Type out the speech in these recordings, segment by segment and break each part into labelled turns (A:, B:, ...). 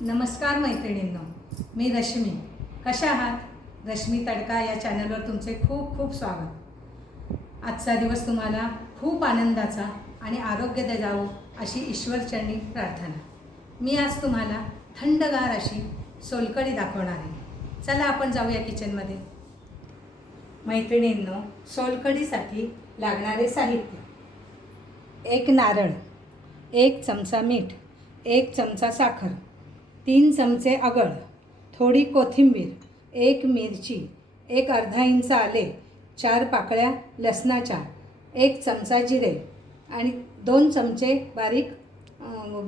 A: नमस्कार मैत्रिणींनो मी रश्मी. कशा आहात? रश्मी तडका या चॅनलवर तुमचे खूप खूप स्वागत. आजचा दिवस तुम्हाला खूप आनंदाचा आणि आरोग्यदायी जावो अशी ईश्वरचरणी प्रार्थना. मी आज तुम्हाला थंडगार अशी सोलकढी दाखवणार आहे. चला आपण जाऊया किचनमध्ये मैत्रिणींनो सोलकढीसाठी लागणारे साहित्य. एक नारळ एक चमचा मीठ एक चमचा साखर तीन चमचे आगळ थोडी कोथिंबीर एक मिरची एक अर्धा इंच आले चार पाकळ्या लसणाच्या एक चमचा जिरे आणि दोन चमचे बारीक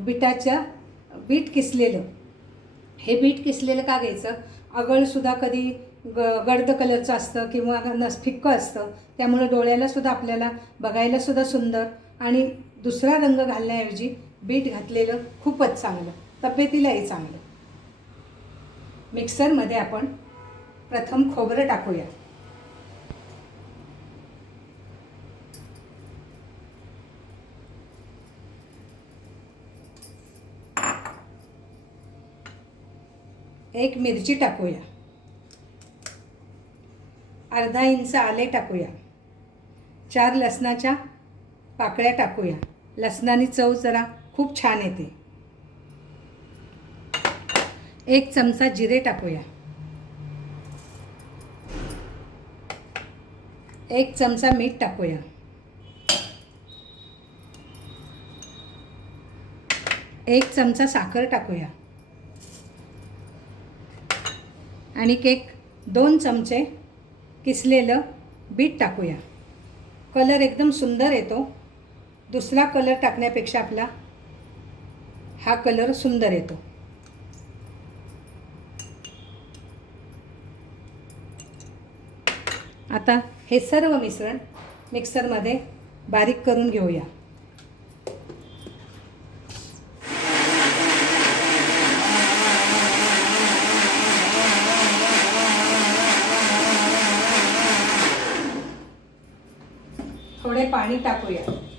A: बिटाच्या बीट किसलेलं. हे बीट किसलेलं का घ्यायचं? आगळसुद्धा कधी ग गर्द कलरचं असतं किंवा नस फिक्कं असतं त्यामुळे डोळ्यालासुद्धा आपल्याला बघायलासुद्धा सुंदर आणि दुसरा रंग घालण्याऐवजी बीट घातलेलं खूपच चांगलं. तब्येतीलाही चांगलं. मिक्सरमध्ये आपण प्रथम खोबरं टाकूया. एक मिरची टाकूया. अर्धा इंच आले टाकूया. चार लसणाच्या पाकळ्या टाकूया. लसणानी चव जरा खूप छान येते. एक चमचा जिरे टाकूया. एक चमचा मीठ टाकूया. एक चमचा साखर टाकूया. आणि केक दोन चमचे किसलेलं बीट टाकूया. कलर एकदम सुंदर येतो. दुसरा कलर टाकण्यापेक्षा आपला हा कलर सुंदर येतो. आता हे सर्व मिश्रण मिक्सरमध्ये बारीक करून घेऊया. थोडे पाणी टाकूया.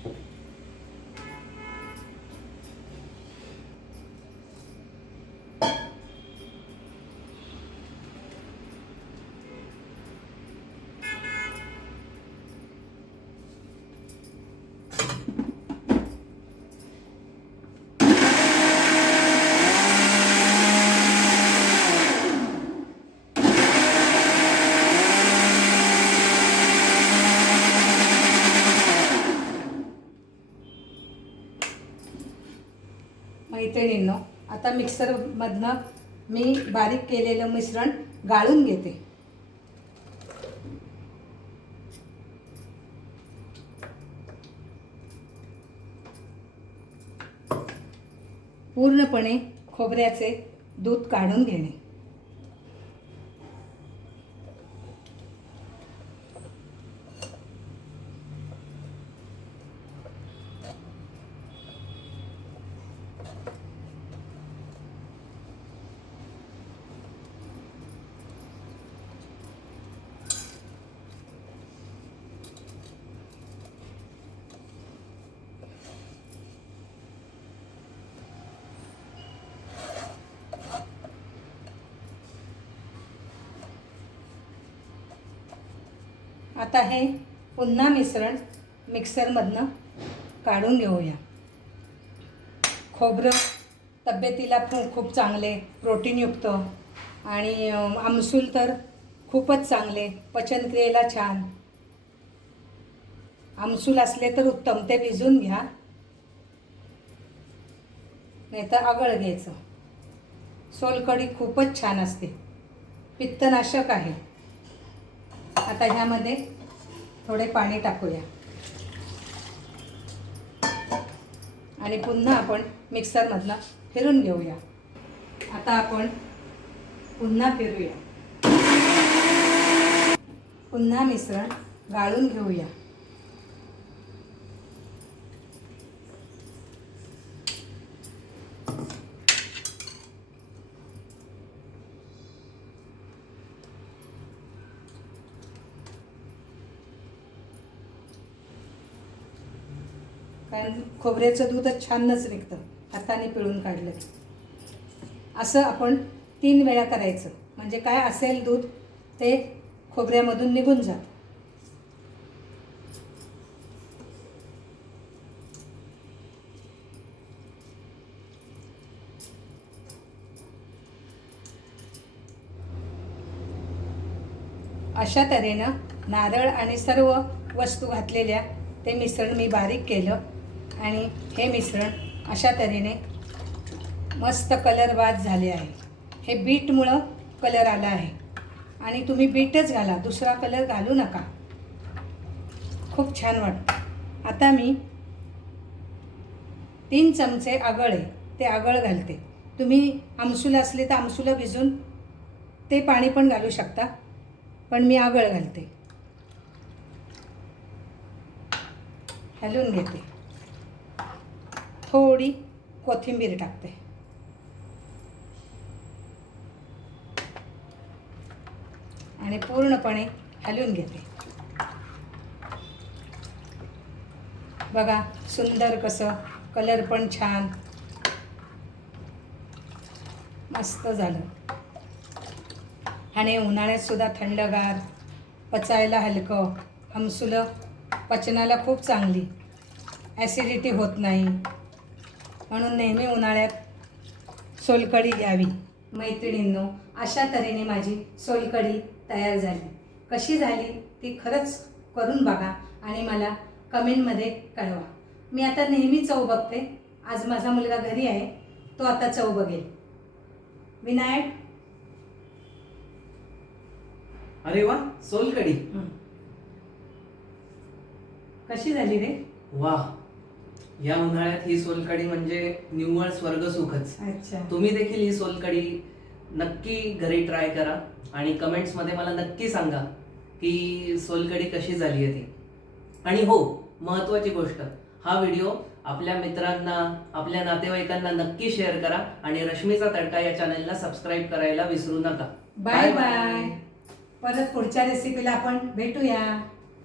A: मैत्रिणींनो आता मिक्सरमधनं मी बारीक केलेलं मिश्रण गाळून घेते. पूर्णपणे खोबऱ्याचे दूध काढून घेणे. आता हे पुन्हा मिश्रण मिक्सरमधनं काढून घेऊया. खोबरं तब्येतीला खूप खूप चांगले प्रोटीनयुक्त आणि आमसूल तर खूपच चांगले पचनक्रियेला छान. आमसूल असले तर उत्तम ते भिजून घ्या. नाही तर आगळ घ्यायचं. सोलकढी खूपच छान असते. पित्तनाशक आहे. आता ह्यामध्ये थोडे पाणी टाकूया. आणि पुन्हा आपण मिक्सरमधनं फिरून घेऊया. आता आपण पुन्हा फिरूया. पुन्हा मिश्रण गाळून घेऊया. कारण खोबऱ्याचं दूधच छानच निघतं. हाताने पिळून काढलं की. असं आपण तीन वेळा करायचं. म्हणजे काय असेल दूध ते खोबऱ्यामधून निघून जात. अशा तऱ्हेनं नारळ आणि सर्व वस्तू घातलेल्या ते मिश्रण मी बारीक केलं. आणि हे मिश्रण अशा तऱ्हेने मस्त कलरबाज झाले आहे. हे बीटमुळं कलर आला आहे. आणि तुम्ही बीटच घाला दुसरा कलर घालू नका. खूप छान वाटतं. आता मी तीन चमचे आगळ आहे ते आगळ घालते. तुम्ही आमसूल असले तर आमसूला भिजून ते पाणी पण घालू शकता पण मी आगळ घालते. घालून घेते. थोडी कोथिंबीर टाकते. आणि पूर्णपणे हलवून घेते. बघा सुंदर कसं कलर पण छान. मस्त झालं. आणि उन्हाळ्यातसुद्धा थंडगार पचायला हलकं हमसुलं पचनाला खूप चांगली. ॲसिडिटी होत नाही. म्हणून नेहमी उन्हाळ्यात सोलकढी घ्यावी. मैत्रिणींनो अशा तऱ्हेने माझी सोलकढी तयार झाली. कशी झाली ती खरंच करून बघा आणि मला कमेंटमध्ये कळवा. मी आता नेहमी चव बघते. आज माझा मुलगा घरी आहे. तो आता चव बघेल. विनायक?
B: अरे वा सोलकडी
A: कशी झाली रे?
B: वा. या उन्हाळ्यात ही सोलकडी म्हणजे निव्वळ स्वर्ग सुखच.
A: अच्छा.
B: तुम्ही देखील ही सोलकडी नक्की घरी ट्राय करा आणि कमेंट्समध्ये मला नक्की सांगा की सोलकडी कशी झाली आहे ती. आणि हो महत्वाची गोष्ट हा व्हिडिओ आपल्या मित्रांना आपल्या नातेवाईकांना नक्की शेअर करा आणि रश्मीचा तडका या चॅनलला सबस्क्राईब करायला विसरू नका.
A: बाय बाय परत पुढच्या रेसिपीला आपण भेटूया.